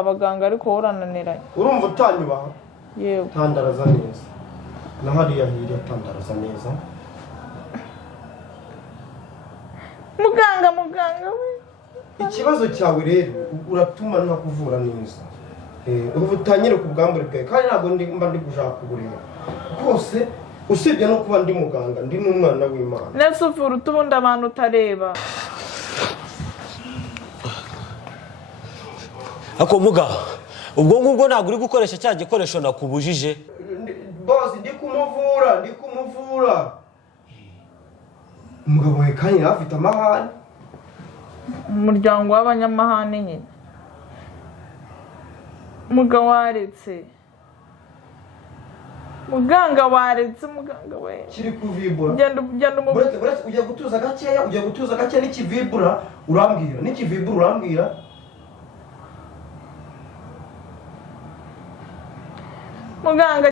abaganga ariko urananiranye urumva utanyubaha yewe tandaraza neza na hariya hiriya tandaraza neza muganga we ikibazo cyawe rero uratuma ntakuvura neza ubu utanyere ku bwambure bwawe kandi ntabwo mba ndi gushaka kubureba rwose usibye no kuba ndi muganga ndi n'umwana w'Imana nese uvura utubundi abantu utareba ako muga ubwo ngubwo ntabwo uri gukoresha cya gikoresho nakubujije boss ndi kumuvura umugabo we kandi afite amahane umuryango w'abanyamahane nyine muganga waretse muganga we kiri kuvibura genda buretse ujya gutuza gakeya n'ikivibura urambwira muganga